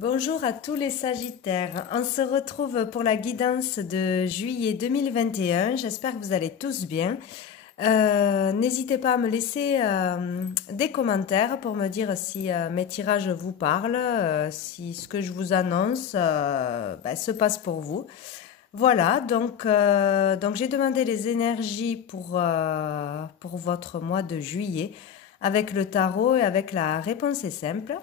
Bonjour à tous les Sagittaires. On se retrouve pour la guidance de juillet 2021. J'espère que vous allez tous bien. N'hésitez pas à me laisser des commentaires pour me dire si mes tirages vous parlent, si ce que je vous annonce se passe pour vous. Voilà, donc j'ai demandé les énergies pour votre mois de juillet avec le tarot et avec la réponse est simple.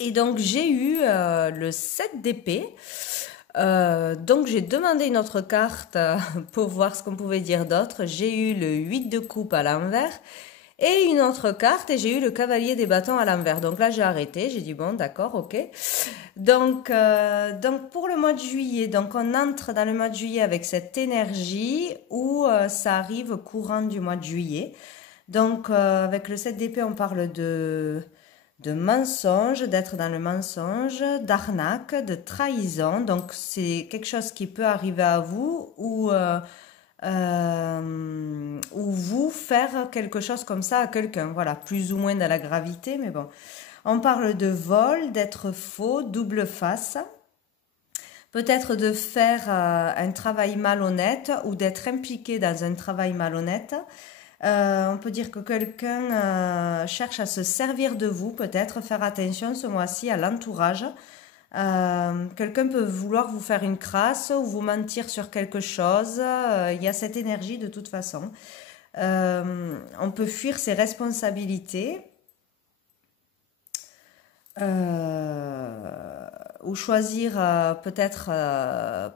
Et donc j'ai eu le 7 d'épée. Donc j'ai demandé une autre carte pour voir ce qu'on pouvait dire d'autre. J'ai eu le 8 de coupe à l'envers et une autre carte et j'ai eu le cavalier des bâtons à l'envers. Donc là j'ai arrêté, j'ai dit bon d'accord, ok. Donc pour le mois de juillet, donc on entre dans le mois de juillet avec cette énergie où ça arrive courant du mois de juillet. Donc avec le 7 d'épée on parle de mensonge, d'être dans le mensonge, d'arnaque, de trahison. Donc c'est quelque chose qui peut arriver à vous ou vous faire quelque chose comme ça à quelqu'un. Voilà, plus ou moins dans la gravité, mais bon. On parle de vol, d'être faux, double face. Peut-être de faire un travail malhonnête ou d'être impliqué dans un travail malhonnête. On peut dire que quelqu'un cherche à se servir de vous, peut-être faire attention ce mois-ci à l'entourage. Quelqu'un peut vouloir vous faire une crasse ou vous mentir sur quelque chose. Il y a cette énergie de toute façon. On peut fuir ses responsabilités. Ou choisir peut-être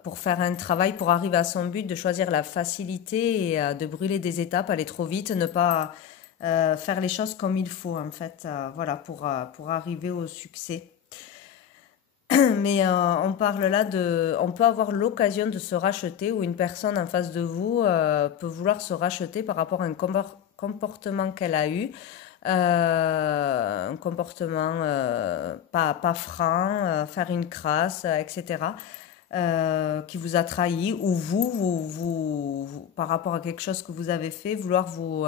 pour faire un travail, pour arriver à son but, de choisir la facilité et de brûler des étapes, aller trop vite, ne pas faire les choses comme il faut en fait, voilà, pour arriver au succès. Mais on parle là on peut avoir l'occasion de se racheter ou une personne en face de vous peut vouloir se racheter par rapport à un comportement qu'elle a eu. Un comportement pas franc, faire une crasse, etc. Qui vous a trahi ou par rapport à quelque chose que vous avez fait, vouloir vous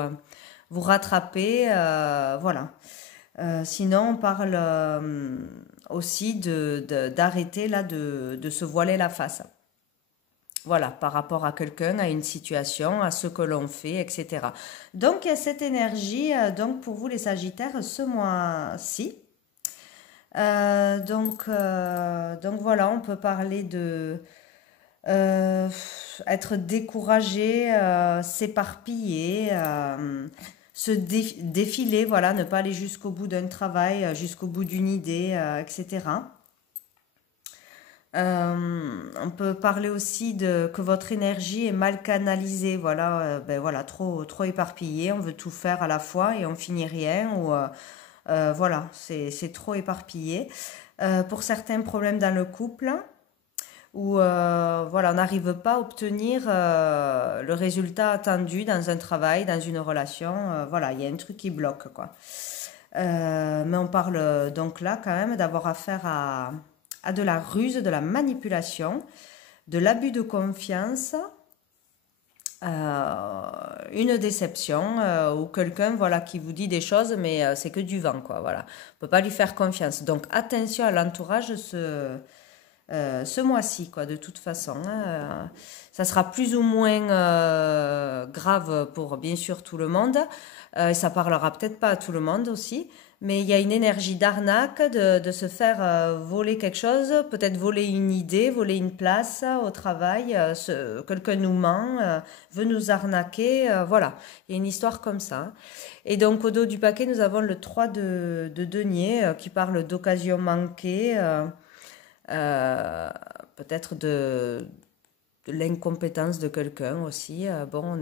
rattraper, voilà. Sinon, on parle aussi d'arrêter là de se voiler la face. Voilà, par rapport à quelqu'un, à une situation, à ce que l'on fait, etc. Donc, il y a cette énergie, donc pour vous les Sagittaires, ce mois-ci. Donc voilà, on peut parler de être découragé, s'éparpiller, se défiler, voilà, ne pas aller jusqu'au bout d'un travail, jusqu'au bout d'une idée, etc. On peut parler aussi de que votre énergie est mal canalisée, voilà, voilà, trop éparpillée, on veut tout faire à la fois et on finit rien, ou voilà, c'est trop éparpillé. Pour certains problèmes dans le couple, où voilà, on n'arrive pas à obtenir le résultat attendu dans un travail, dans une relation, voilà, il y a un truc qui bloque, quoi. Mais on parle donc là quand même d'avoir affaire à de la ruse, de la manipulation, de l'abus de confiance, une déception ou quelqu'un voilà qui vous dit des choses mais c'est que du vent quoi, voilà. On peut pas lui faire confiance. Donc attention à l'entourage ce mois-ci quoi, de toute façon. Ça sera plus ou moins grave pour bien sûr tout le monde. Ça parlera peut-être pas à tout le monde aussi. Mais il y a une énergie d'arnaque, de se faire voler quelque chose, peut-être voler une idée, voler une place au travail, quelqu'un nous ment, veut nous arnaquer, voilà. Il y a une histoire comme ça. Et donc au dos du paquet, nous avons le 3 de denier qui parle d'occasion manquée, peut-être de l'incompétence de quelqu'un aussi. Bon,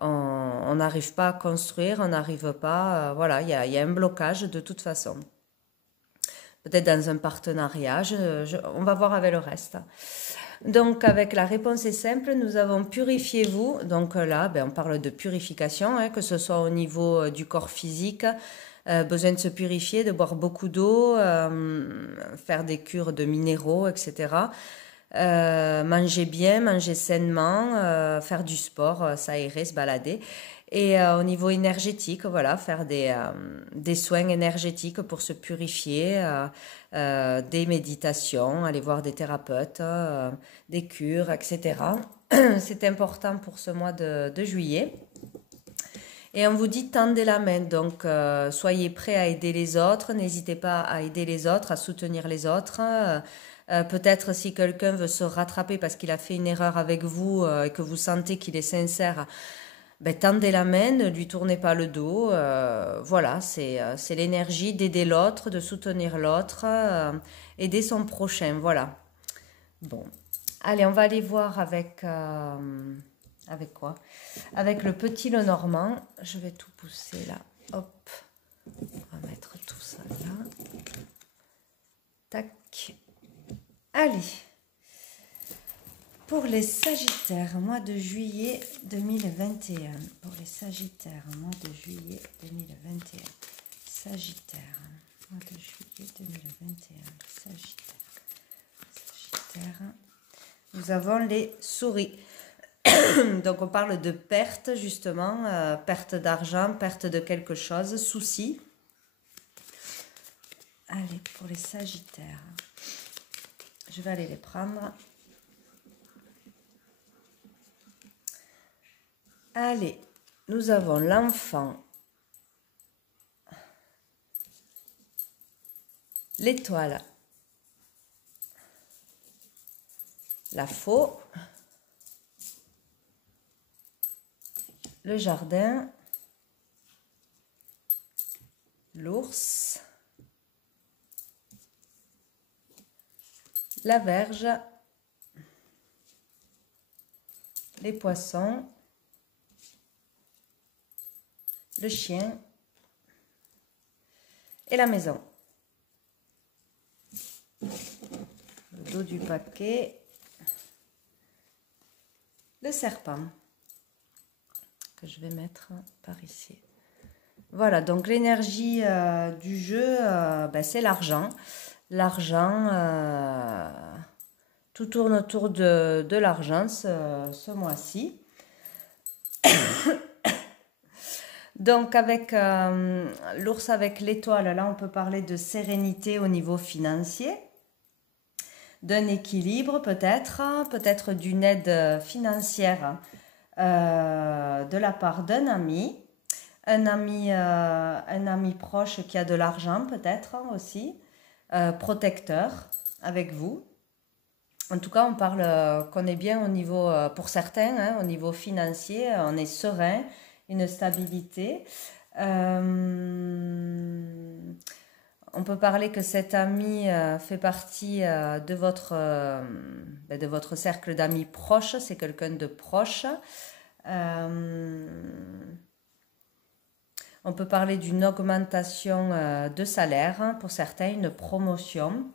on n'arrive pas à construire, on n'arrive pas, voilà, il y a un blocage de toute façon. Peut-être dans un partenariat, on va voir avec le reste. Donc avec la réponse est simple, nous avons purifiez-vous. Donc là, on parle de purification, hein, que ce soit au niveau du corps physique, besoin de se purifier, de boire beaucoup d'eau, faire des cures de minéraux, etc. Manger bien, manger sainement, faire du sport, s'aérer, se balader. Et au niveau énergétique, voilà, faire des soins énergétiques pour se purifier, des méditations, aller voir des thérapeutes, des cures, etc. C'est important pour ce mois de juillet. Et on vous dit tendez la main, donc soyez prêts à aider les autres, n'hésitez pas à aider les autres, à soutenir les autres. Peut-être si quelqu'un veut se rattraper parce qu'il a fait une erreur avec vous et que vous sentez qu'il est sincère, ben, tendez la main, ne lui tournez pas le dos. Voilà, c'est l'énergie d'aider l'autre, de soutenir l'autre, aider son prochain. Voilà. Bon, allez, on va aller voir avec quoi? Avec le petit Lenormand. Je vais tout pousser là. Hop. On va mettre tout ça là. Tac. Allez. Pour les Sagittaires, mois de juillet 2021. Pour les Sagittaires, mois de juillet 2021. Sagittaire, mois de juillet 2021. Sagittaire. Sagittaire. Nous avons les souris. Donc on parle de perte justement, perte d'argent, perte de quelque chose, souci. Allez, pour les Sagittaires, je vais aller les prendre. Allez, nous avons l'enfant, l'étoile, la faux, le jardin, l'ours, la Vierge, les poissons, le chien et la maison. Le dos du paquet, le serpent que je vais mettre par ici. Voilà, donc l'énergie du jeu, ben, c'est l'argent. L'argent, tout tourne autour de l'argent ce mois-ci. Donc avec l'ours avec l'étoile, là on peut parler de sérénité au niveau financier, d'un équilibre peut-être d'une aide financière de la part d'un ami, un ami proche qui a de l'argent peut-être aussi, protecteur avec vous. En tout cas, on parle qu'on est bien au niveau, pour certains, hein, au niveau financier, on est serein, une stabilité. On peut parler que cet ami fait partie de votre cercle d'amis proches, c'est quelqu'un de proche. On peut parler d'une augmentation de salaire, hein, pour certains, une promotion.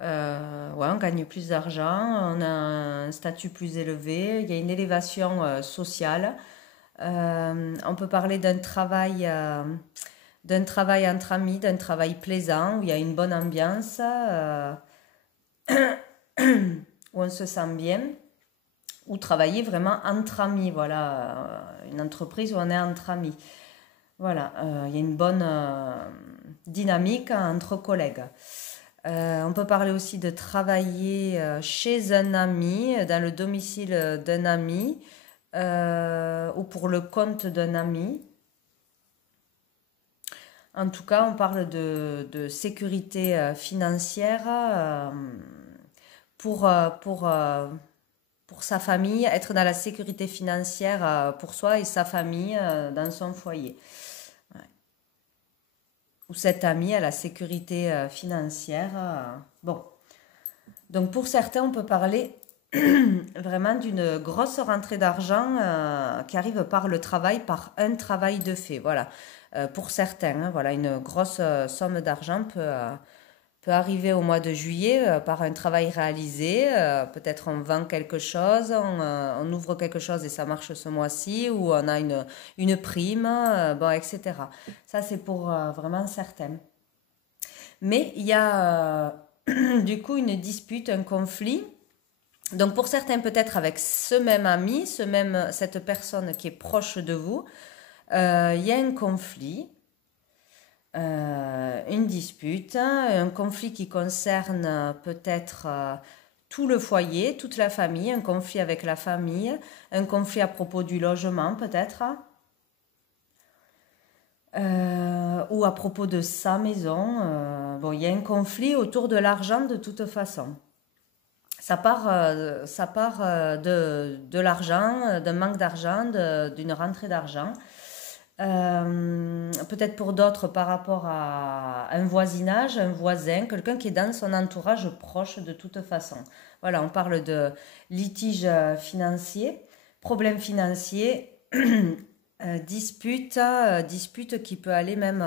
Ouais, on gagne plus d'argent, on a un statut plus élevé, il y a une élévation sociale. On peut parler d'un travail entre amis, d'un travail plaisant, où il y a une bonne ambiance, où on se sent bien, ou travailler vraiment entre amis, voilà, une entreprise où on est entre amis. Voilà, il y a une bonne dynamique entre collègues. On peut parler aussi de travailler chez un ami, dans le domicile d'un ami, ou pour le compte d'un ami. En tout cas, on parle de sécurité financière pour sa famille, être dans la sécurité financière pour soi et sa famille dans son foyer. Ouais. Ou cet ami a la sécurité financière. Bon. Donc pour certains, on peut parler vraiment d'une grosse rentrée d'argent qui arrive par le travail, par un travail de fait. Voilà. Pour certains, hein, voilà, une grosse somme d'argent peut arriver au mois de juillet par un travail réalisé. Peut-être on vend quelque chose, on ouvre quelque chose et ça marche ce mois-ci, ou on a une prime, bon, etc. Ça, c'est pour vraiment certains. Mais il y a du coup une dispute, un conflit Donc pour certains, peut-être avec ce même ami, cette personne qui est proche de vous, il y a un conflit, une dispute, un conflit qui concerne peut-être tout le foyer, toute la famille, un conflit avec la famille, un conflit à propos du logement peut-être, ou à propos de sa maison. Bon, il y a un conflit autour de l'argent de toute façon. Ça part de l'argent, d'un manque d'argent, d'une rentrée d'argent. Peut-être pour d'autres par rapport à un voisinage, un voisin, quelqu'un qui est dans son entourage proche de toute façon. Voilà, on parle de litige financier, problème financier, dispute qui peut aller même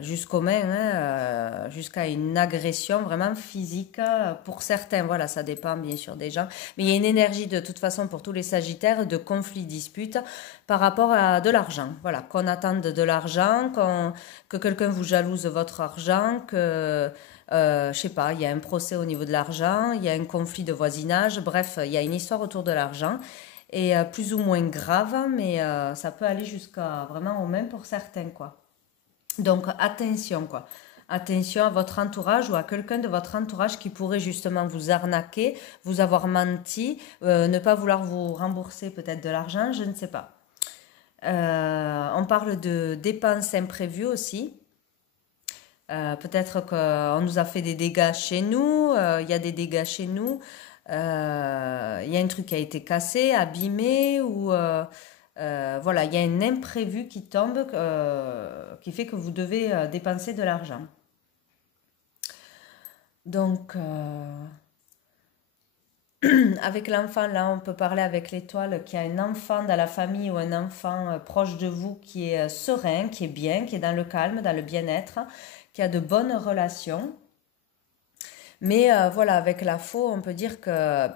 jusqu'aux mains, hein, jusqu'à une agression vraiment physique pour certains. Voilà, ça dépend bien sûr des gens. Mais il y a une énergie de toute façon pour tous les Sagittaires de conflit, dispute par rapport à de l'argent. Voilà, qu'on attende de l'argent, que quelqu'un vous jalouse votre argent, que je sais pas, il y a un procès au niveau de l'argent, il y a un conflit de voisinage, bref, il y a une histoire autour de l'argent et plus ou moins grave, mais ça peut aller jusqu'à vraiment au même pour certains, quoi. Donc attention quoi. Attention à votre entourage ou à quelqu'un de votre entourage qui pourrait justement vous arnaquer, vous avoir menti, ne pas vouloir vous rembourser peut-être de l'argent, je ne sais pas. On parle de dépenses imprévues aussi. Peut-être qu'on nous a fait des dégâts chez nous, il y a des dégâts chez nous, il y a un truc qui a été cassé, abîmé ou voilà, il y a un imprévu qui tombe qui fait que vous devez dépenser de l'argent. Donc, avec l'enfant, là, on peut parler avec l'étoile qu'il y a un enfant dans la famille ou un enfant proche de vous qui est serein, qui est bien, qui est dans le calme, dans le bien-être, qui a de bonnes relations. Mais voilà, avec la faux, on peut dire que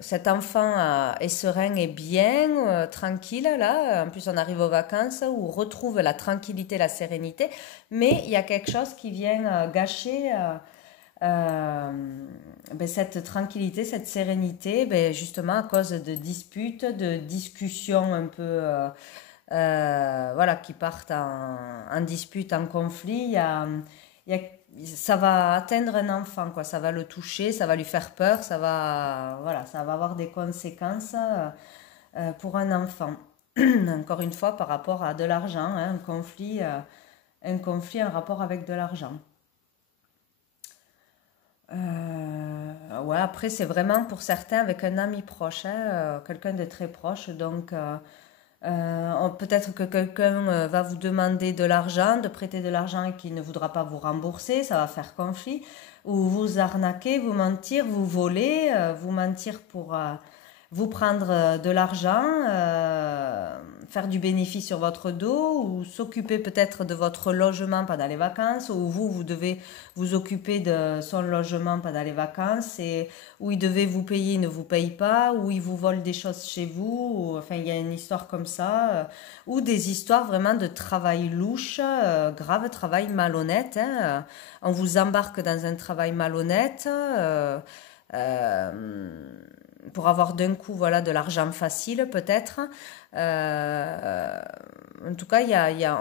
cet enfant est serein et bien, tranquille là. En plus, on arrive aux vacances où on retrouve la tranquillité, la sérénité. Mais il y a quelque chose qui vient gâcher cette tranquillité, cette sérénité, justement à cause de disputes, de discussions un peu, voilà, qui partent en dispute, en conflit. Il y a ça va atteindre un enfant, quoi. Ça va le toucher, ça va lui faire peur, voilà, ça va avoir des conséquences pour un enfant. Encore une fois, par rapport à de l'argent, hein, un rapport avec de l'argent. Ouais, après, c'est vraiment pour certains avec un ami proche, hein, quelqu'un de très proche. Donc, peut-être que quelqu'un va vous demander de l'argent, de prêter de l'argent et qu'il ne voudra pas vous rembourser, ça va faire conflit. Ou vous arnaquer, vous mentir, vous voler, vous mentir pour vous prendre de l'argent, faire du bénéfice sur votre dos, ou s'occuper peut-être de votre logement pendant les vacances, ou vous devez vous occuper de son logement pendant les vacances, et où il devait vous payer, il ne vous paye pas, ou il vous vole des choses chez vous, ou, enfin il y a une histoire comme ça, ou des histoires vraiment de travail louche, grave travail malhonnête, hein, on vous embarque dans un travail malhonnête, pour avoir d'un coup voilà, de l'argent facile peut-être. Euh, En tout cas,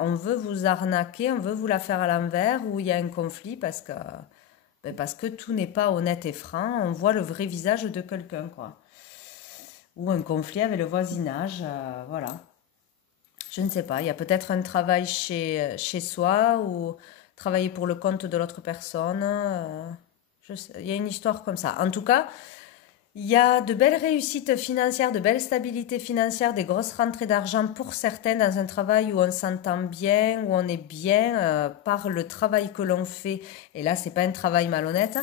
on veut vous arnaquer, on veut vous la faire à l'envers, ou il y a un conflit parce que tout n'est pas honnête et franc. On voit le vrai visage de quelqu'un, quoi. Ou un conflit avec le voisinage, voilà. Je ne sais pas, il y a peut-être un travail chez soi ou travailler pour le compte de l'autre personne. Il y a une histoire comme ça. En tout cas, il y a de belles réussites financières, de belles stabilités financières, des grosses rentrées d'argent pour certains dans un travail où on s'entend bien, où on est bien par le travail que l'on fait. Et là, c'est pas un travail malhonnête.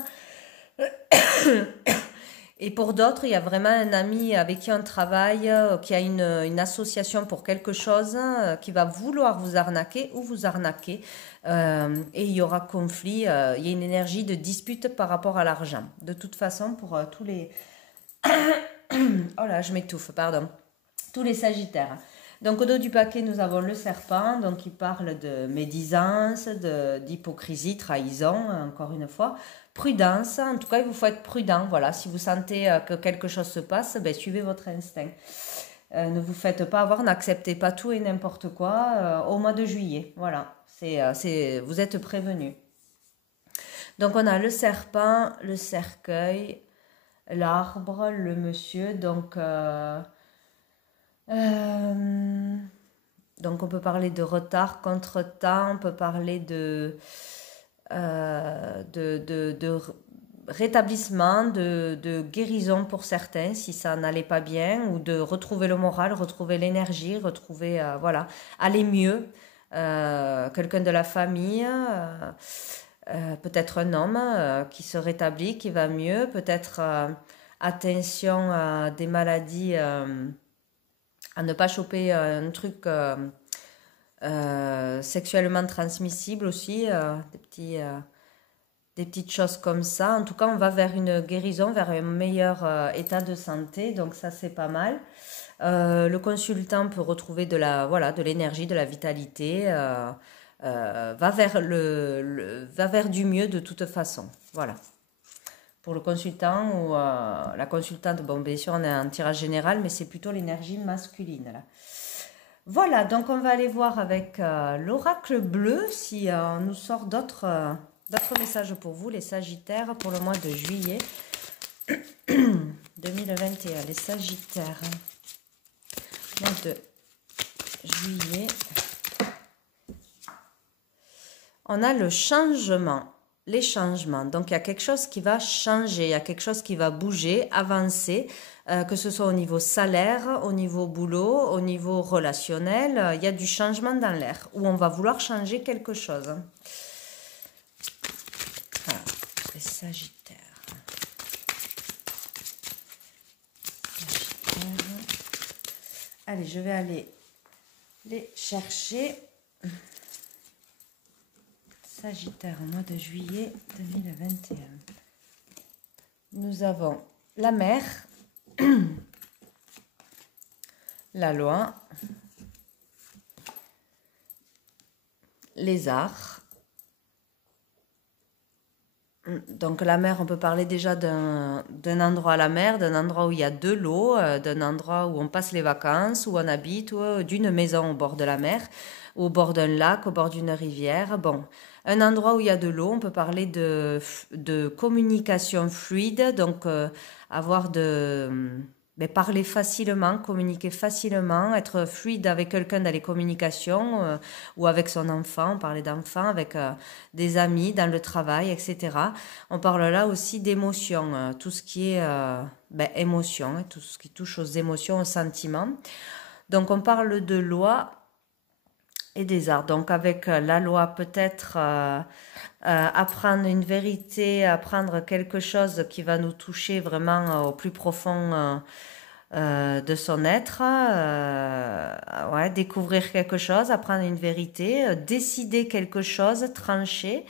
Et pour d'autres, il y a vraiment un ami avec qui on travaille, qui a une association pour quelque chose, qui va vouloir vous arnaquer ou vous arnaquer. Et il y aura conflit, il y a une énergie de dispute par rapport à l'argent. De toute façon, pour tous les... Oh là, je m'étouffe, pardon. Tous les Sagittaires. Donc au dos du paquet, nous avons le serpent, donc il parle de médisance, d'hypocrisie, trahison, encore une fois. Prudence, en tout cas, il vous faut être prudent. Voilà, si vous sentez que quelque chose se passe, ben, suivez votre instinct. Ne vous faites pas avoir, n'acceptez pas tout et n'importe quoi au mois de juillet. Voilà, vous êtes prévenus. Donc on a le serpent, le cercueil, l'arbre, le monsieur. Donc on peut parler de retard, contre-temps, on peut parler de rétablissement, de guérison pour certains si ça n'allait pas bien, ou de retrouver le moral, retrouver l'énergie, retrouver, voilà, aller mieux. Quelqu'un de la famille, peut-être un homme qui se rétablit, qui va mieux, peut-être attention à des maladies, à ne pas choper un truc sexuellement transmissible aussi, des petites choses comme ça. En tout cas, on va vers une guérison, vers un meilleur état de santé, donc ça c'est pas mal. Le consultant peut retrouver voilà, de l'énergie, de la vitalité, va vers du mieux de toute façon. Voilà. Pour le consultant ou la consultante, bon, bien sûr, on a un tirage général, mais c'est plutôt l'énergie masculine, là. Voilà, donc on va aller voir avec l'oracle bleu si on nous sort d'autres messages pour vous, les Sagittaires, pour le mois de juillet 2021. Les Sagittaires, mois de juillet. On a le changement, les changements. Donc il y a quelque chose qui va changer, il y a quelque chose qui va bouger, avancer, que ce soit au niveau salaire, au niveau boulot, au niveau relationnel. Il y a du changement dans l'air où on va vouloir changer quelque chose. Ah, les Sagittaires. Allez, je vais aller les chercher. Sagittaire, mois de juillet 2021. Nous avons la mer, la loi, les arts. Donc la mer, on peut parler déjà d'un endroit à la mer, d'un endroit où il y a de l'eau, d'un endroit où on passe les vacances, où on habite, ou d'une maison au bord de la mer, au bord d'un lac, au bord d'une rivière. Bon, un endroit où il y a de l'eau, on peut parler de communication fluide, donc avoir parler facilement, communiquer facilement, être fluide avec quelqu'un dans les communications ou avec son enfant, on parlait d'enfant, avec des amis, dans le travail, etc. On parle là aussi d'émotions, tout ce qui est émotion, hein, tout ce qui touche aux émotions, aux sentiments. Donc on parle de loi et des arts. Donc avec la loi, peut-être apprendre une vérité, apprendre quelque chose qui va nous toucher vraiment au plus profond de son être, ouais, découvrir quelque chose, apprendre une vérité, décider quelque chose, trancher,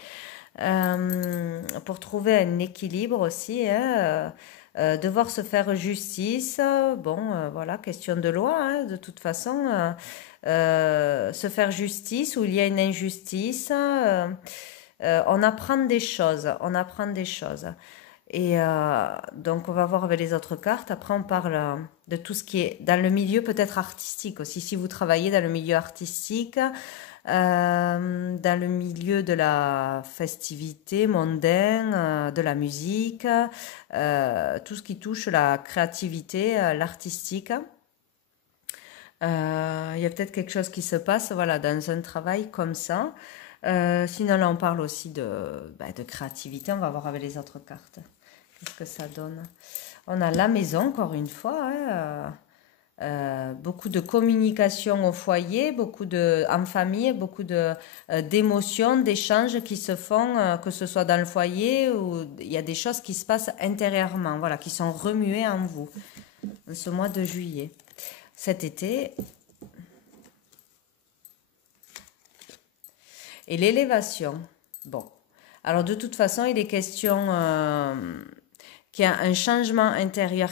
pour trouver un équilibre aussi, hein, devoir se faire justice, bon, voilà, question de loi, hein, de toute façon, se faire justice où il y a une injustice, on apprend des choses, on apprend des choses. Et donc on va voir avec les autres cartes. Après on parle de tout ce qui est dans le milieu peut-être artistique aussi. Si vous travaillez dans le milieu artistique, dans le milieu de la festivité mondaine, de la musique, tout ce qui touche la créativité, l'artistique. Il y a peut-être quelque chose qui se passe, voilà, dans un travail comme ça. Sinon là on parle aussi de créativité. On va voir avec les autres cartes. Qu'est-ce que ça donne? On a la maison, encore une fois, hein, beaucoup de communication au foyer, en famille, beaucoup d'émotions, d'échanges qui se font, que ce soit dans le foyer ou il y a des choses qui se passent intérieurement, voilà, qui sont remuées en vous, en ce mois de juillet. Cet été. Et l'élévation. Bon. Alors, de toute façon, il est question qu'il y a un changement intérieur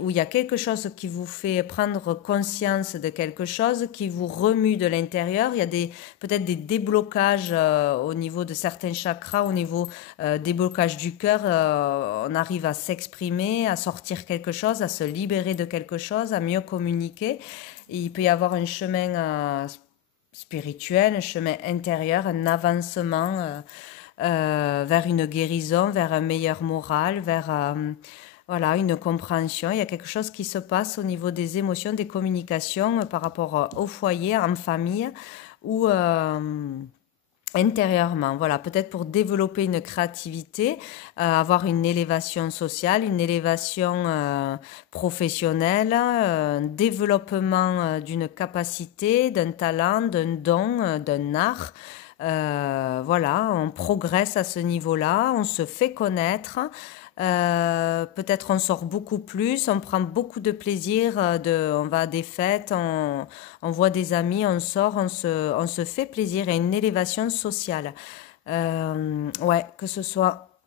où il y a quelque chose qui vous fait prendre conscience de quelque chose, qui vous remue de l'intérieur. Il y a peut-être des déblocages au niveau de certains chakras, au niveau des blocages du cœur. On arrive à s'exprimer, à sortir quelque chose, à se libérer de quelque chose, à mieux communiquer. Et il peut y avoir un chemin spirituel, un chemin intérieur, un avancement vers une guérison, vers un meilleur moral, vers voilà, une compréhension. Il y a quelque chose qui se passe au niveau des émotions, des communications par rapport au foyer, en famille ou intérieurement. Voilà, peut-être pour développer une créativité, avoir une élévation sociale, une élévation professionnelle, un développement d'une capacité, d'un talent, d'un don, d'un art. Voilà, on progresse à ce niveau-là, on se fait connaître, peut-être on sort beaucoup plus, on prend beaucoup de plaisir, on va à des fêtes, on voit des amis, on sort, on se fait plaisir et une élévation sociale. Ouais, que ce soit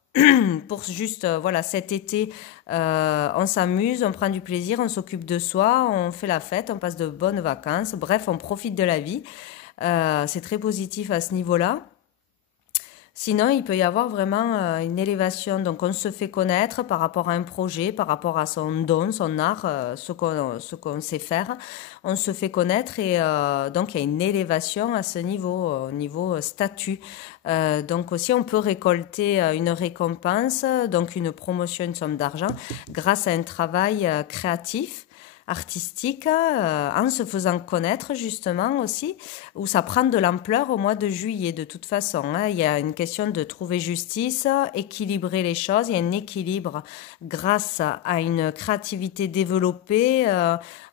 pour juste, voilà, cet été, on s'amuse, on prend du plaisir, on s'occupe de soi, on fait la fête, on passe de bonnes vacances, bref, on profite de la vie. C'est très positif à ce niveau-là. Sinon, il peut y avoir vraiment une élévation. Donc, on se fait connaître par rapport à un projet, par rapport à son don, son art, ce qu'on sait faire. On se fait connaître et donc il y a une élévation à ce niveau, au niveau statut. Donc aussi, on peut récolter une récompense, donc une promotion, une somme d'argent, grâce à un travail créatif artistique en se faisant connaître justement aussi, où ça prend de l'ampleur au mois de juillet de toute façon. Hein. Il y a une question de trouver justice, équilibrer les choses, il y a un équilibre grâce à une créativité développée,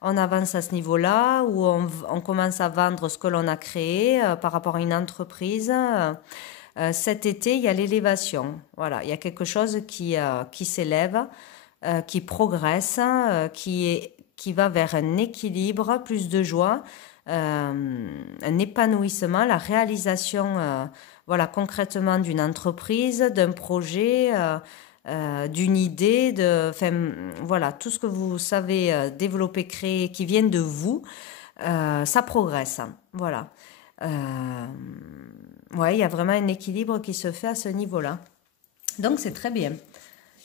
on avance à ce niveau-là, où on commence à vendre ce que l'on a créé par rapport à une entreprise. Cet été, il y a l'élévation. Voilà, il y a quelque chose qui s'élève, qui progresse, qui va vers un équilibre, plus de joie, un épanouissement, la réalisation, voilà, concrètement d'une entreprise, d'un projet, d'une idée, enfin, voilà, tout ce que vous savez développer, créer, qui vient de vous, ça progresse, voilà. Ouais, il y a vraiment un équilibre qui se fait à ce niveau-là. Donc c'est très bien,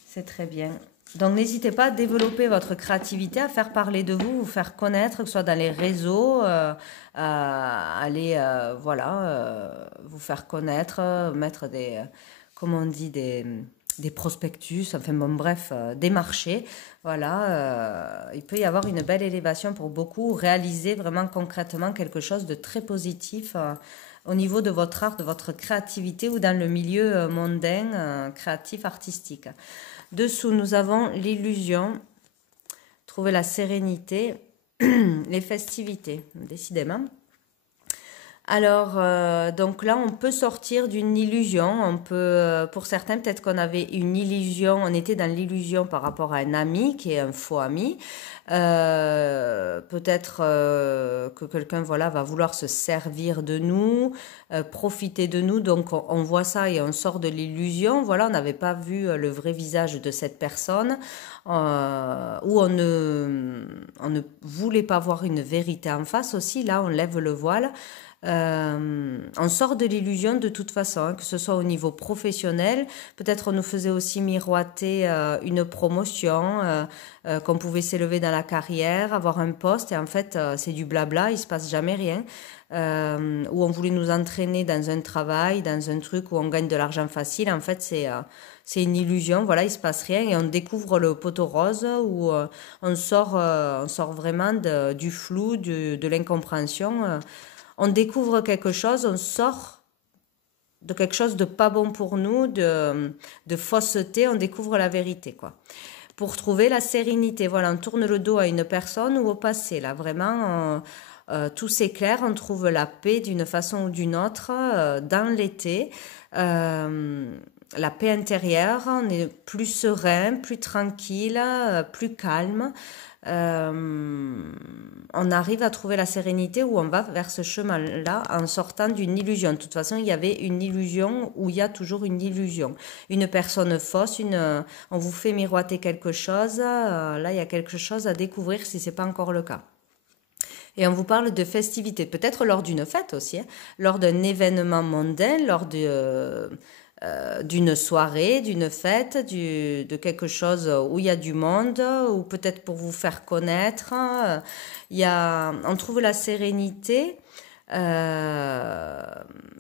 c'est très bien. Donc n'hésitez pas à développer votre créativité, à faire parler de vous, vous faire connaître, que ce soit dans les réseaux, à aller, voilà, vous faire connaître, mettre comment on dit, des prospectus, enfin bon, bref, des marchés. Voilà, il peut y avoir une belle élévation pour beaucoup, réaliser vraiment concrètement quelque chose de très positif au niveau de votre art, de votre créativité ou dans le milieu mondain, créatif, artistique. Dessous, nous avons l'illusion, trouver la sérénité, les festivités, décidément. Alors, donc là, on peut sortir d'une illusion. On peut, pour certains, peut-être qu'on avait une illusion, on était dans l'illusion par rapport à un ami qui est un faux ami. Peut-être que quelqu'un, voilà, va vouloir se servir de nous, profiter de nous. Donc, on voit ça et on sort de l'illusion. Voilà, on n'avait pas vu le vrai visage de cette personne, ou on ne voulait pas voir une vérité en face aussi. Là, on lève le voile. On sort de l'illusion de toute façon, hein, que ce soit au niveau professionnel, peut-être on nous faisait aussi miroiter une promotion, qu'on pouvait s'élever dans la carrière, avoir un poste, et en fait c'est du blabla, il se passe jamais rien, où on voulait nous entraîner dans un travail, dans un truc où on gagne de l'argent facile, en fait c'est une illusion, voilà, il se passe rien et on découvre le poteau rose où on sort vraiment du flou, de l'incompréhension. On découvre quelque chose, on sort de quelque chose de pas bon pour nous, de fausseté, on découvre la vérité, quoi. Pour trouver la sérénité, voilà, on tourne le dos à une personne ou au passé, là, vraiment, tout s'éclaire, on trouve la paix d'une façon ou d'une autre dans l'été. La paix intérieure, on est plus serein, plus tranquille, plus calme. on arrive à trouver la sérénité où on va vers ce chemin-là en sortant d'une illusion. De toute façon, il y avait une illusion où il y a toujours une illusion. Une personne fausse, on vous fait miroiter quelque chose. Là, il y a quelque chose à découvrir si ce n'est pas encore le cas. Et on vous parle de festivités, peut-être lors d'une fête aussi, hein, lors d'un événement mondain, lors d'une soirée, d'une fête, de quelque chose où il y a du monde, ou peut-être pour vous faire connaître. On trouve la sérénité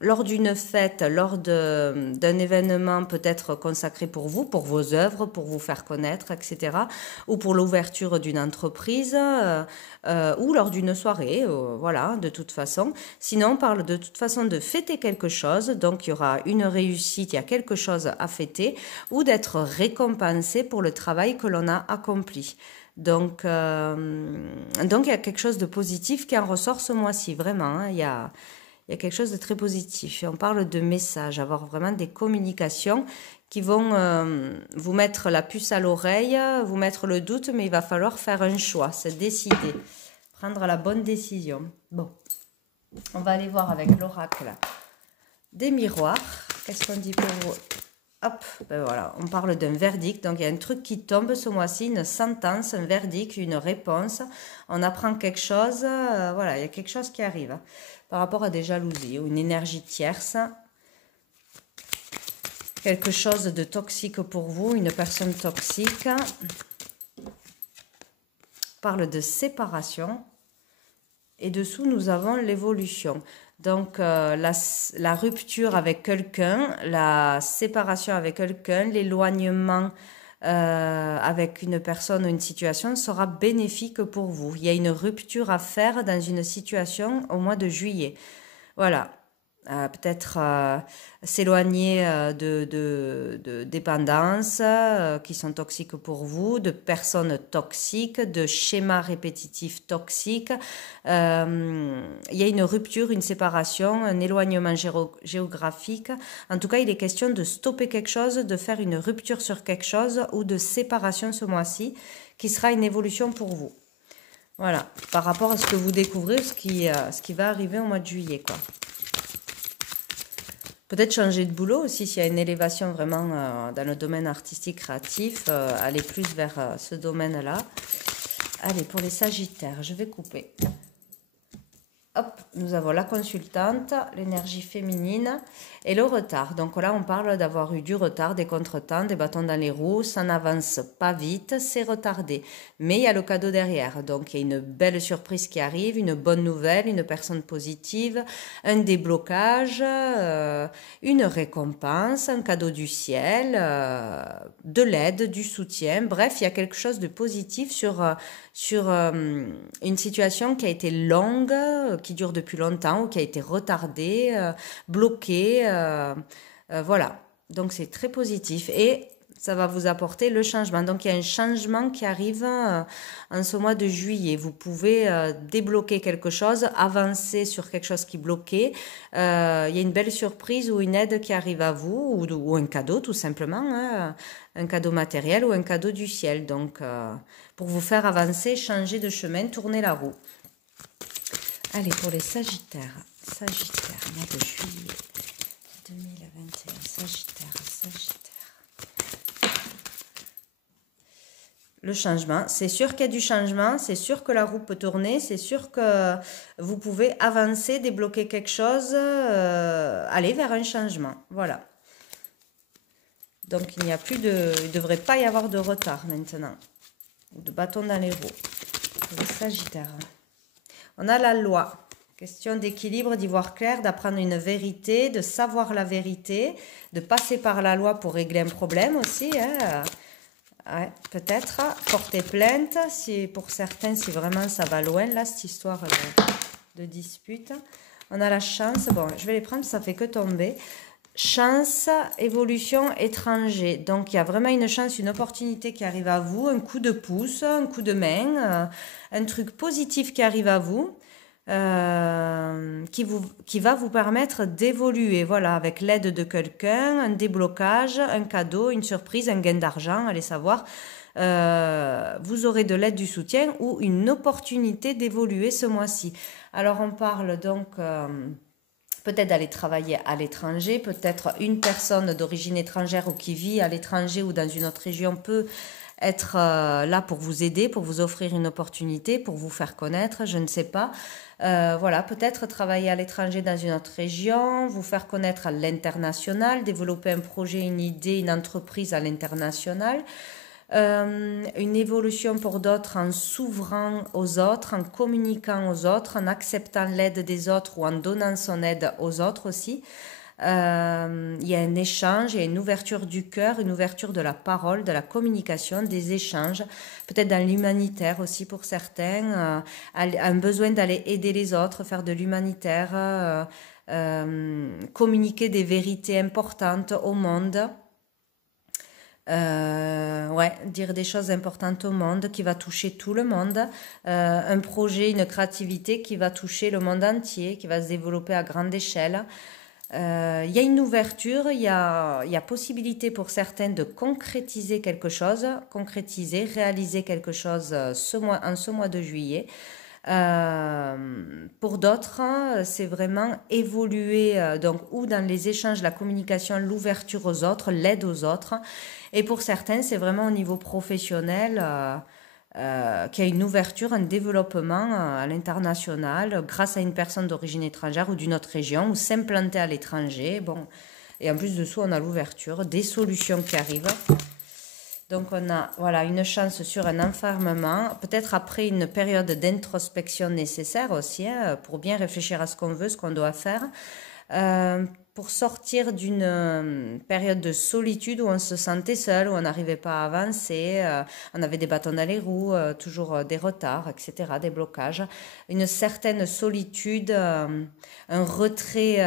lors d'une fête, lors d'un événement peut-être consacré pour vous, pour vos œuvres, pour vous faire connaître, etc. Ou pour l'ouverture d'une entreprise, ou lors d'une soirée, voilà, de toute façon. Sinon, on parle de toute façon de fêter quelque chose, donc il y aura une réussite, il y a quelque chose à fêter, ou d'être récompensé pour le travail que l'on a accompli. Donc, il y a quelque chose de positif qui en ressort ce mois-ci, vraiment. Hein, il y a quelque chose de très positif. Et on parle de messages, avoir vraiment des communications qui vont vous mettre la puce à l'oreille, vous mettre le doute, mais il va falloir faire un choix, se décider, prendre la bonne décision. Bon, on va aller voir avec l'oracle des miroirs. Qu'est-ce qu'on dit pour vous? Hop, ben voilà, on parle d'un verdict, donc il y a un truc qui tombe ce mois-ci, une sentence, un verdict, une réponse, on apprend quelque chose, voilà, il y a quelque chose qui arrive par rapport à des jalousies ou une énergie tierce, quelque chose de toxique pour vous, une personne toxique, on parle de séparation, et dessous nous avons l'évolution. Donc, la rupture avec quelqu'un, la séparation avec quelqu'un, l'éloignement avec une personne ou une situation sera bénéfique pour vous. Il y a une rupture à faire dans une situation au mois de juillet. Voilà. Peut-être s'éloigner de dépendances qui sont toxiques pour vous, de personnes toxiques, de schémas répétitifs toxiques. Il y a une rupture, une séparation, un éloignement géographique. En tout cas, il est question de stopper quelque chose, de faire une rupture sur quelque chose ou de séparation ce mois-ci, qui sera une évolution pour vous. Voilà, par rapport à ce que vous découvrez, ce qui va arriver au mois de juillet, quoi. Peut-être changer de boulot aussi, s'il y a une élévation vraiment dans le domaine artistique, créatif, aller plus vers ce domaine-là. Allez, pour les Sagittaires, je vais couper. Hop, nous avons la consultante, l'énergie féminine et le retard. Donc là, on parle d'avoir eu du retard, des contretemps, des bâtons dans les roues, ça n'avance pas vite, c'est retardé. Mais il y a le cadeau derrière. Donc il y a une belle surprise qui arrive, une bonne nouvelle, une personne positive, un déblocage, une récompense, un cadeau du ciel, de l'aide, du soutien. Bref, il y a quelque chose de positif sur une situation qui a été longue, qui dure depuis longtemps ou qui a été retardée, bloquée. Voilà, donc c'est très positif et ça va vous apporter le changement. Donc il y a un changement qui arrive en ce mois de juillet. Vous pouvez débloquer quelque chose, avancer sur quelque chose qui bloquait. Il y a une belle surprise ou une aide qui arrive à vous ou un cadeau tout simplement, hein, un cadeau matériel ou un cadeau du ciel. Donc pour vous faire avancer, changer de chemin, tourner la roue. Allez, pour les Sagittaires, mois de juillet 2021, Sagittaire. Le changement, c'est sûr qu'il y a du changement, c'est sûr que la roue peut tourner, c'est sûr que vous pouvez avancer, débloquer quelque chose, aller vers un changement. Voilà. Donc il ne devrait pas y avoir de retard maintenant, ou de bâton dans les roues. Pour les Sagittaires. On a la loi. Question d'équilibre, d'y voir clair, d'apprendre une vérité, de savoir la vérité, de passer par la loi pour régler un problème aussi. Hein. Ouais, peut-être porter plainte, si, pour certains, si vraiment ça va loin, là, cette histoire de dispute. On a la chance. Bon, je vais les prendre, ça fait que tomber. Chance, évolution, étranger. Donc, il y a vraiment une chance, une opportunité qui arrive à vous, un coup de pouce, un coup de main, un truc positif qui arrive à vous. qui va vous permettre d'évoluer, voilà, avec l'aide de quelqu'un, un déblocage, un cadeau, une surprise, un gain d'argent, allez savoir. Vous aurez de l'aide, du soutien ou une opportunité d'évoluer ce mois-ci. Alors on parle donc peut-être d'aller travailler à l'étranger, peut-être une personne d'origine étrangère ou qui vit à l'étranger ou dans une autre région peut être là pour vous aider, pour vous offrir une opportunité, pour vous faire connaître, je ne sais pas. Voilà, peut-être travailler à l'étranger dans une autre région, vous faire connaître à l'international, développer un projet, une idée, une entreprise à l'international. Une évolution pour d'autres en s'ouvrant aux autres, en communiquant aux autres, en acceptant l'aide des autres ou en donnant son aide aux autres aussi. Il y a un échange, il y a une ouverture du cœur, une ouverture de la parole, de la communication, des échanges, peut-être dans l'humanitaire aussi pour certains, un besoin d'aller aider les autres, faire de l'humanitaire, communiquer des vérités importantes au monde. Ouais, dire des choses importantes au monde, qui va toucher tout le monde. Un projet, une créativité qui va toucher le monde entier, qui va se développer à grande échelle. Il y a une ouverture, il y a possibilité pour certains de concrétiser quelque chose, concrétiser, réaliser quelque chose en ce mois de juillet. Pour d'autres, c'est vraiment évoluer donc ou dans les échanges, la communication, l'ouverture aux autres, l'aide aux autres. Et pour certains, c'est vraiment au niveau professionnel qu'il y a une ouverture, un développement à l'international grâce à une personne d'origine étrangère ou d'une autre région ou s'implanter à l'étranger. Bon, et en plus de ça, on a l'ouverture, des solutions qui arrivent. Donc on a voilà, une chance sur un enfermement, peut-être après une période d'introspection nécessaire aussi, hein, pour bien réfléchir à ce qu'on veut, ce qu'on doit faire, pour sortir d'une période de solitude où on se sentait seul, où on n'arrivait pas à avancer, on avait des bâtons dans les roues, toujours des retards, etc., des blocages, une certaine solitude, un retrait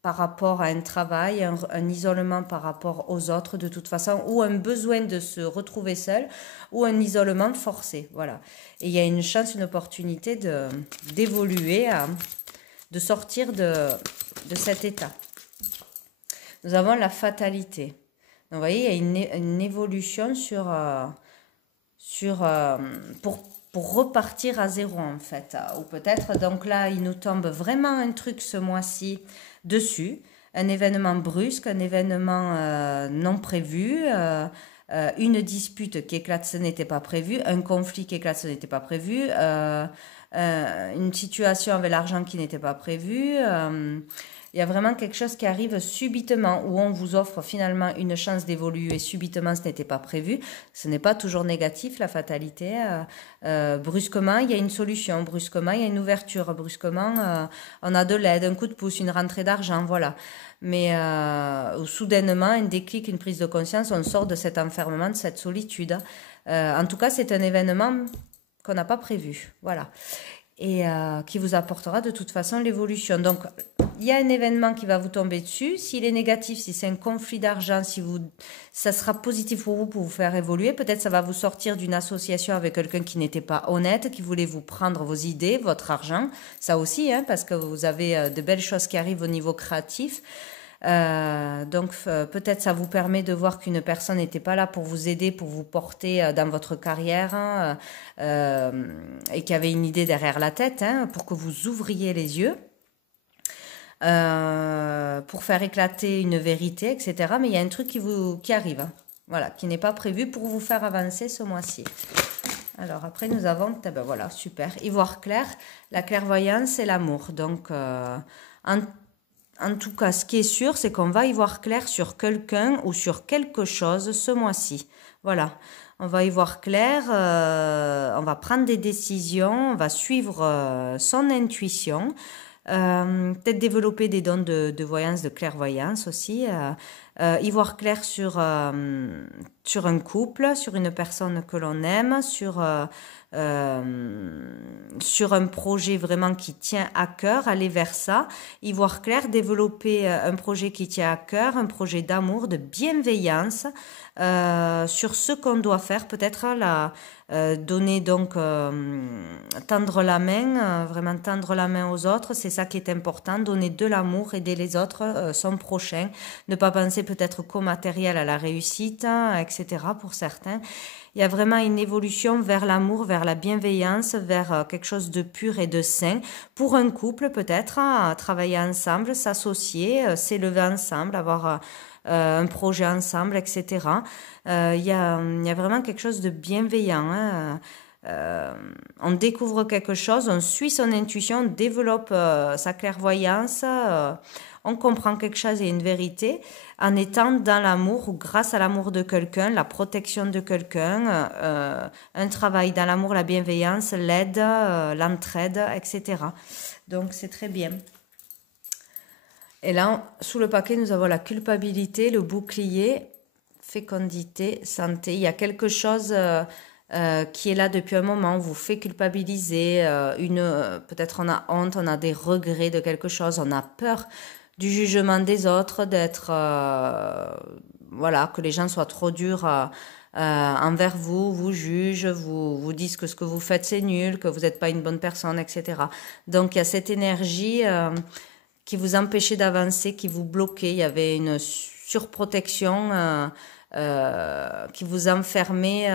par rapport à un travail, un isolement par rapport aux autres de toute façon, ou un besoin de se retrouver seul, ou un isolement forcé. Voilà. Et il y a une chance, une opportunité d'évoluer, de sortir de cet état. Nous avons la fatalité. Donc, vous voyez, il y a une évolution pour repartir à zéro en fait. Ou peut-être, donc là, il nous tombe vraiment un truc ce mois-ci dessus, un événement brusque, un événement non prévu, une dispute qui éclate, ce n'était pas prévu, un conflit qui éclate, ce n'était pas prévu, une situation avec l'argent qui n'était pas prévue. Il y a vraiment quelque chose qui arrive subitement, où on vous offre finalement une chance d'évoluer subitement, ce n'était pas prévu. Ce n'est pas toujours négatif, la fatalité. Brusquement, il y a une solution. Brusquement, il y a une ouverture. Brusquement, on a de l'aide, un coup de pouce, une rentrée d'argent, voilà. Mais soudainement, un déclic, une prise de conscience, on sort de cet enfermement, de cette solitude. En tout cas, c'est un événement qu'on n'a pas prévu, voilà. Et qui vous apportera de toute façon l'évolution. Donc, il y a un événement qui va vous tomber dessus. S'il est négatif, si c'est un conflit d'argent, ça sera positif pour vous faire évoluer. Peut-être ça va vous sortir d'une association avec quelqu'un qui n'était pas honnête, qui voulait vous prendre vos idées, votre argent. Ça aussi, hein, parce que vous avez de belles choses qui arrivent au niveau créatif. Donc peut-être ça vous permet de voir qu'une personne n'était pas là pour vous aider, pour vous porter dans votre carrière, hein, et qu'il y avait une idée derrière la tête, hein, pour que vous ouvriez les yeux, pour faire éclater une vérité, etc. Mais il y a un truc qui arrive, hein, voilà, qui n'est pas prévu pour vous faire avancer ce mois-ci. Alors après nous avons, ben voilà, super, ivoire clair, la clairvoyance et l'amour. Donc en tout cas, ce qui est sûr, c'est qu'on va y voir clair sur quelqu'un ou sur quelque chose ce mois-ci. Voilà, on va y voir clair, on va prendre des décisions, on va suivre son intuition, peut-être développer des dons de voyance, de clairvoyance aussi, y voir clair sur un couple, sur une personne que l'on aime, sur sur un projet vraiment qui tient à cœur, aller vers ça, y voir clair, développer un projet qui tient à cœur, un projet d'amour, de bienveillance sur ce qu'on doit faire, peut-être donner donc tendre la main, vraiment tendre la main aux autres, c'est ça qui est important, donner de l'amour, aider les autres, son prochain, ne pas penser peut-être qu'au matériel, à la réussite, etc. pour certains. Il y a vraiment une évolution vers l'amour, vers la bienveillance, vers quelque chose de pur et de sain. Pour un couple, peut-être, travailler ensemble, s'associer, s'élever ensemble, avoir un projet ensemble, etc. Il y a vraiment quelque chose de bienveillant. Hein. On découvre quelque chose, on suit son intuition, on développe sa clairvoyance, on comprend quelque chose et une vérité en étant dans l'amour ou grâce à l'amour de quelqu'un, la protection de quelqu'un, un travail dans l'amour, la bienveillance, l'aide, l'entraide, etc. Donc c'est très bien. Et là, sous le paquet, nous avons la culpabilité, le bouclier, fécondité, santé. Il y a quelque chose qui est là depuis un moment, vous fait culpabiliser, peut-être on a honte, on a des regrets de quelque chose, on a peur du jugement des autres, d'être, voilà, que les gens soient trop durs envers vous, vous jugent, vous disent que ce que vous faites c'est nul, que vous n'êtes pas une bonne personne, etc. Donc il y a cette énergie qui vous empêchait d'avancer, qui vous bloquait, il y avait une surprotection qui vous enfermait,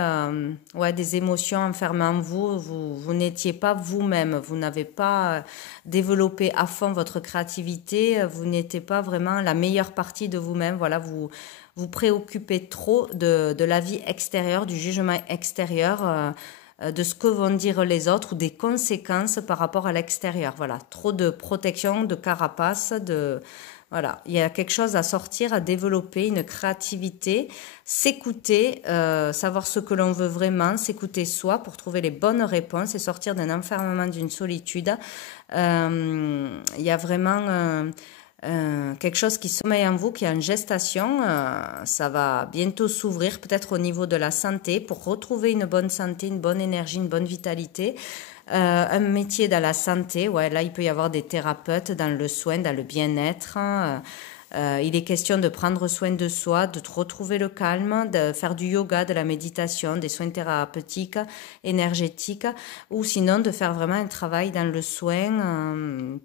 des émotions enfermées en vous, vous n'étiez pas vous-même, vous n'avez pas développé à fond votre créativité, vous n'étiez pas vraiment la meilleure partie de vous-même, voilà, vous préoccupez trop de la vie extérieure, du jugement extérieur, de ce que vont dire les autres ou des conséquences par rapport à l'extérieur, voilà, trop de protection, de carapace, voilà, il y a quelque chose à sortir, à développer, une créativité, s'écouter, savoir ce que l'on veut vraiment, s'écouter soi pour trouver les bonnes réponses et sortir d'un enfermement, d'une solitude. Il y a vraiment quelque chose qui sommeille en vous, qui est en gestation. Ça va bientôt s'ouvrir, peut-être au niveau de la santé, pour retrouver une bonne santé, une bonne énergie, une bonne vitalité. Un métier dans la santé, ouais, là il peut y avoir des thérapeutes dans le soin, dans le bien-être. Il est question de prendre soin de soi, de retrouver le calme, de faire du yoga, de la méditation, des soins thérapeutiques, énergétiques, ou sinon de faire vraiment un travail dans le soin.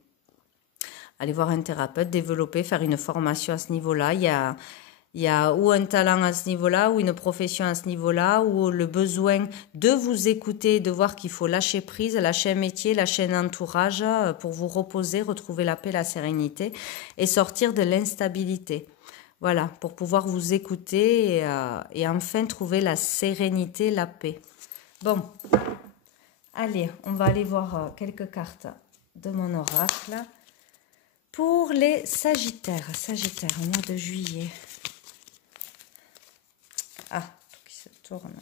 Aller voir un thérapeute, développer, faire une formation à ce niveau-là. Il y a ou un talent à ce niveau-là, ou une profession à ce niveau-là, ou le besoin de vous écouter, de voir qu'il faut lâcher prise, lâcher un métier, lâcher un entourage pour vous reposer, retrouver la paix, la sérénité et sortir de l'instabilité. Voilà, pour pouvoir vous écouter et enfin trouver la sérénité, la paix. Bon, allez, on va aller voir quelques cartes de mon oracle. Pour les Sagittaires, au mois de juillet. Ah, tout qui se tourne.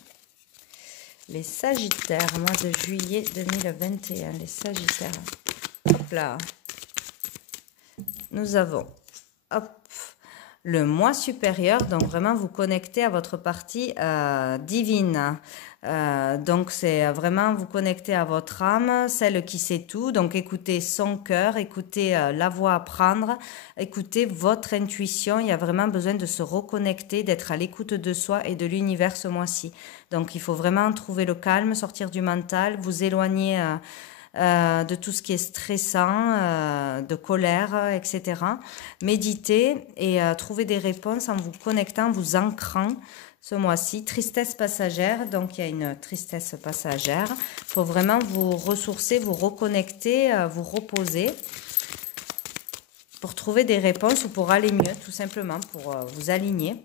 Les Sagittaires, mois de juillet 2021. Les Sagittaires. Hop là. Nous avons, hop, le moi supérieur. Donc vraiment vous connecter à votre partie divine. Donc c'est vraiment vous connecter à votre âme, celle qui sait tout. Donc écoutez son cœur, écoutez la voix à prendre, écoutez votre intuition. Il y a vraiment besoin de se reconnecter, d'être à l'écoute de soi et de l'univers ce mois-ci. Donc il faut vraiment trouver le calme, sortir du mental, vous éloigner de tout ce qui est stressant, de colère, etc. Méditer et trouver des réponses en vous connectant, en vous ancrant. Ce mois-ci, tristesse passagère, donc il y a une tristesse passagère. Il faut vraiment vous ressourcer, vous reconnecter, vous reposer pour trouver des réponses ou pour aller mieux, tout simplement, pour vous aligner.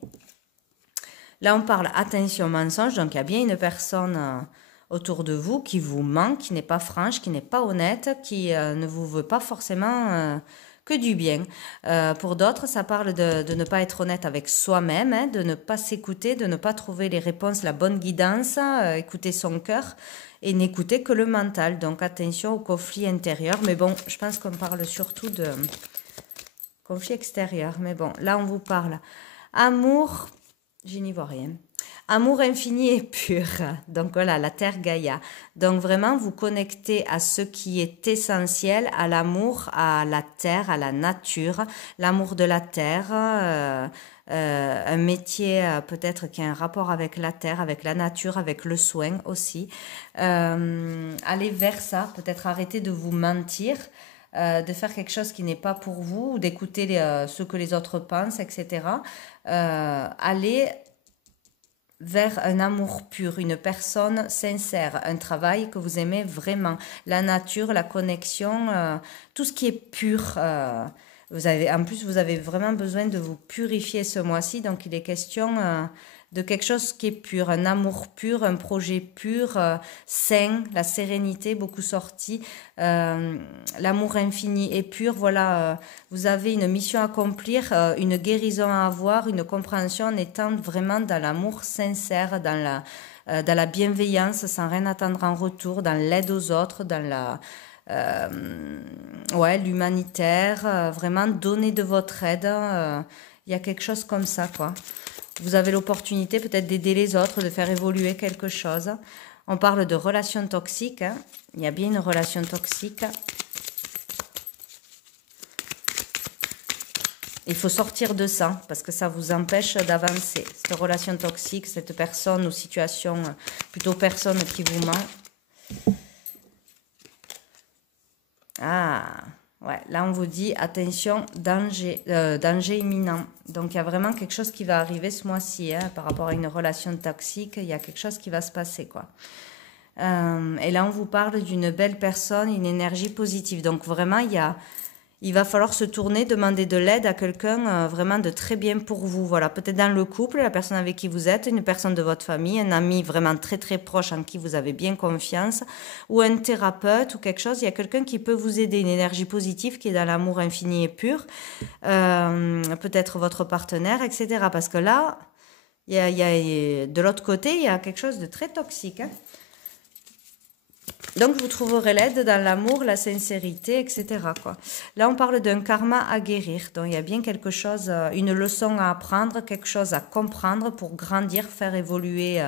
Là, on parle attention mensonge, donc il y a bien une personne autour de vous qui vous ment, qui n'est pas franche, qui n'est pas honnête, qui ne vous veut pas forcément que du bien. Pour d'autres, ça parle de ne pas être honnête avec soi-même, hein, de ne pas s'écouter, de ne pas trouver les réponses, la bonne guidance, écouter son cœur et n'écouter que le mental. Donc attention au conflit intérieur. Mais bon, je pense qu'on parle surtout de conflit extérieur. Mais bon, là on vous parle amour, je n'y vois rien. Amour infini et pur. Donc voilà, la terre Gaïa. Donc vraiment, vous connectez à ce qui est essentiel, à l'amour, à la terre, à la nature, l'amour de la terre, un métier peut-être qui a un rapport avec la terre, avec la nature, avec le soin aussi. Allez vers ça, peut-être arrêter de vous mentir. De faire quelque chose qui n'est pas pour vous, ou d'écouter ce que les autres pensent, etc. Allez vers un amour pur, une personne sincère, un travail que vous aimez vraiment, la nature, la connexion, tout ce qui est pur. En plus, vous avez vraiment besoin de vous purifier ce mois-ci, donc il est question de quelque chose qui est pur, un amour pur, un projet pur, sain, la sérénité, beaucoup sorti, l'amour infini et pur. Voilà, vous avez une mission à accomplir, une guérison à avoir, une compréhension en étant vraiment dans l'amour sincère, dans la bienveillance, sans rien attendre en retour, dans l'aide aux autres, dans l'humanitaire, vraiment donner de votre aide. Il y a quelque chose comme ça, quoi. Vous avez l'opportunité peut-être d'aider les autres, de faire évoluer quelque chose. On parle de relations toxiques. Hein. Il y a bien une relation toxique. Il faut sortir de ça parce que ça vous empêche d'avancer. Cette relation toxique, cette personne ou situation, plutôt personne qui vous ment. Ah, ouais, là on vous dit attention, danger, danger imminent. Donc il y a vraiment quelque chose qui va arriver ce mois-ci, hein, par rapport à une relation toxique, il y a quelque chose qui va se passer, quoi. Et là on vous parle d'une belle personne, une énergie positive. Donc vraiment il va falloir se tourner, demander de l'aide à quelqu'un vraiment de très bien pour vous. Voilà, peut-être dans le couple, la personne avec qui vous êtes, une personne de votre famille, un ami vraiment très très proche en qui vous avez bien confiance, ou un thérapeute ou quelque chose. Il y a quelqu'un qui peut vous aider, une énergie positive qui est dans l'amour infini et pur. Peut-être votre partenaire, etc. Parce que là, de l'autre côté, il y a quelque chose de très toxique, hein. Donc, vous trouverez l'aide dans l'amour, la sincérité, etc., quoi. Là, on parle d'un karma à guérir. Donc, il y a bien quelque chose, une leçon à apprendre, quelque chose à comprendre pour grandir, faire évoluer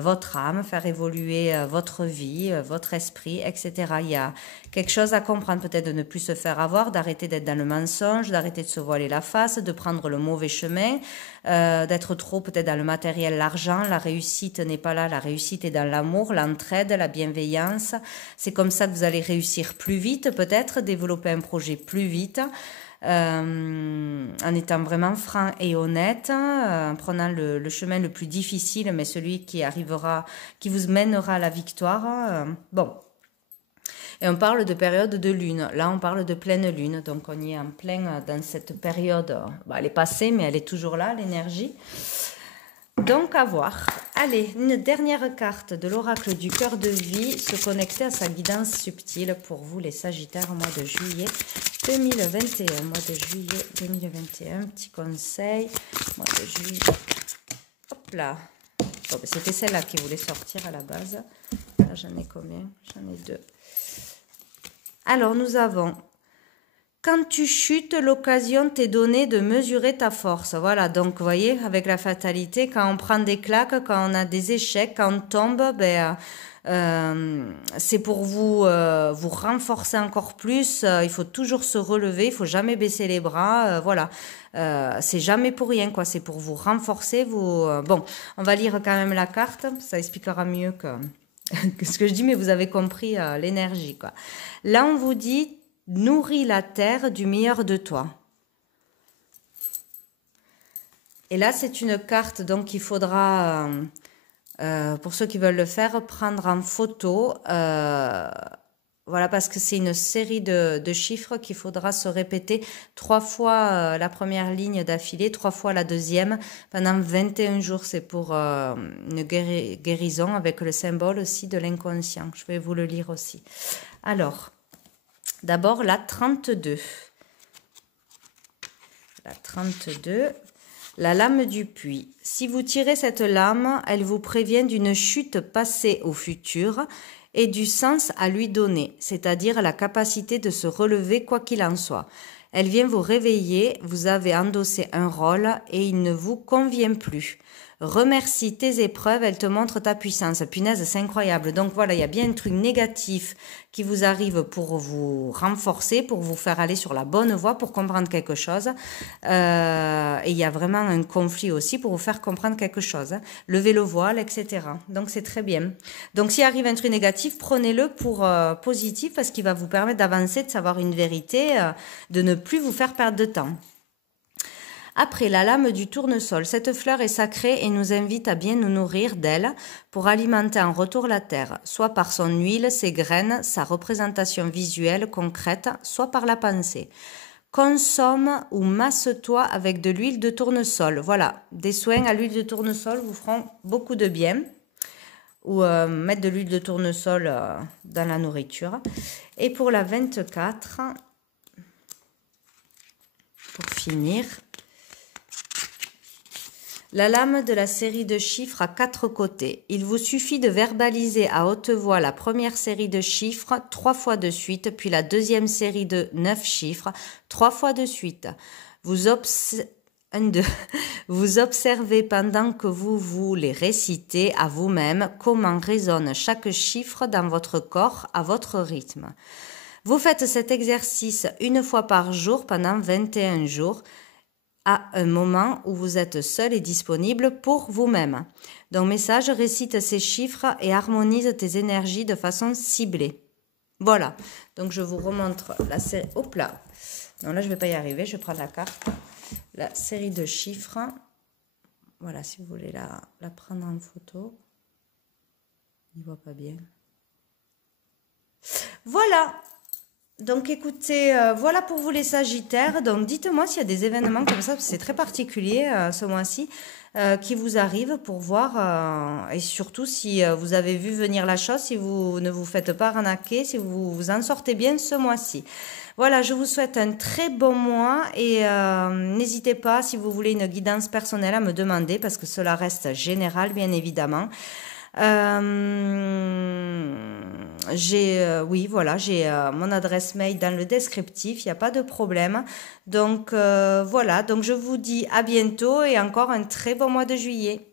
votre âme, faire évoluer votre vie, votre esprit, etc. Il y a quelque chose à comprendre, peut-être de ne plus se faire avoir, d'arrêter d'être dans le mensonge, d'arrêter de se voiler la face, de prendre le mauvais chemin, d'être trop peut-être dans le matériel, l'argent. La réussite n'est pas là, la réussite est dans l'amour, l'entraide, la bienveillance. C'est comme ça que vous allez réussir plus vite, peut-être, développer un projet plus vite. En étant vraiment franc et honnête, en prenant le chemin le plus difficile, mais celui qui arrivera, qui vous mènera à la victoire. Bon. Et on parle de période de lune. Là, on parle de pleine lune. Donc, on y est en plein dans cette période. Bon, elle est passée, mais elle est toujours là, l'énergie. Donc, à voir. Allez, une dernière carte de l'oracle du cœur de vie, se connecter à sa guidance subtile pour vous, les Sagittaires, au mois de juillet 2021. Mois de juillet 2021, petit conseil. Mois de juillet. Hop là. Bon, ben, c'était celle-là qui voulait sortir à la base. Là, j'en ai combien? J'en ai 2. Alors, nous avons... Quand tu chutes, l'occasion t'est donnée de mesurer ta force. Voilà, donc vous voyez, avec la fatalité, quand on prend des claques, quand on a des échecs, quand on tombe, c'est pour vous renforcer encore plus. Il faut toujours se relever, il faut jamais baisser les bras. Voilà, c'est jamais pour rien, quoi. C'est pour vous renforcer. Bon, on va lire quand même la carte, ça expliquera mieux que ce que je dis, mais vous avez compris l'énergie, quoi. Là, on vous dit... Nourris la terre du meilleur de toi. Et là, c'est une carte, donc il faudra, pour ceux qui veulent le faire, prendre en photo. Voilà, parce que c'est une série de chiffres qu'il faudra se répéter 3 fois la première ligne d'affilée, 3 fois la deuxième, pendant 21 jours. C'est pour une guérison avec le symbole aussi de l'inconscient. Je vais vous le lire aussi. Alors... D'abord, la 32. La 32. La lame du puits. Si vous tirez cette lame, elle vous prévient d'une chute passée au futur et du sens à lui donner, c'est-à-dire la capacité de se relever quoi qu'il en soit. Elle vient vous réveiller, vous avez endossé un rôle et il ne vous convient plus. Remercie tes épreuves, elles te montrent ta puissance. Punaise, c'est incroyable. Donc voilà, il y a bien un truc négatif qui vous arrive pour vous renforcer, pour vous faire aller sur la bonne voie, pour comprendre quelque chose. Et il y a vraiment un conflit aussi pour vous faire comprendre quelque chose. Levez le voile, etc. Donc c'est très bien. Donc s'il arrive un truc négatif, prenez-le pour positif parce qu'il va vous permettre d'avancer, de savoir une vérité, de ne plus vous faire perdre de temps. Après, la lame du tournesol. Cette fleur est sacrée et nous invite à bien nous nourrir d'elle pour alimenter en retour la terre, soit par son huile, ses graines, sa représentation visuelle concrète, soit par la pensée. Consomme ou masse-toi avec de l'huile de tournesol. Voilà, des soins à l'huile de tournesol vous feront beaucoup de bien. Ou mettre de l'huile de tournesol dans la nourriture. Et pour la 24, pour finir... La lame de la série de chiffres a 4 côtés. Il vous suffit de verbaliser à haute voix la première série de chiffres 3 fois de suite, puis la deuxième série de 9 chiffres 3 fois de suite. Vous observez pendant que vous les récitez à vous-même comment résonne chaque chiffre dans votre corps à votre rythme. Vous faites cet exercice une fois par jour pendant 21 jours. À un moment où vous êtes seul et disponible pour vous-même. Donc, message, récite ces chiffres et harmonise tes énergies de façon ciblée. Voilà. Donc, je vous remontre la série. Hop là. Non, là, je ne vais pas y arriver. Je prends la carte. La série de chiffres. Voilà, si vous voulez la prendre en photo. On ne voit pas bien. Voilà. Donc écoutez, voilà pour vous les Sagittaires. Donc dites-moi s'il y a des événements comme ça, parce que c'est très particulier ce mois-ci, qui vous arrivent pour voir, et surtout si vous avez vu venir la chose, si vous ne vous faites pas arnaquer, si vous vous en sortez bien ce mois-ci. Voilà, je vous souhaite un très bon mois et n'hésitez pas, si vous voulez une guidance personnelle, à me demander, parce que cela reste général, bien évidemment. Oui, voilà, j'ai mon adresse mail dans le descriptif, il n'y a pas de problème. Donc voilà, donc je vous dis à bientôt et encore un très bon mois de juillet.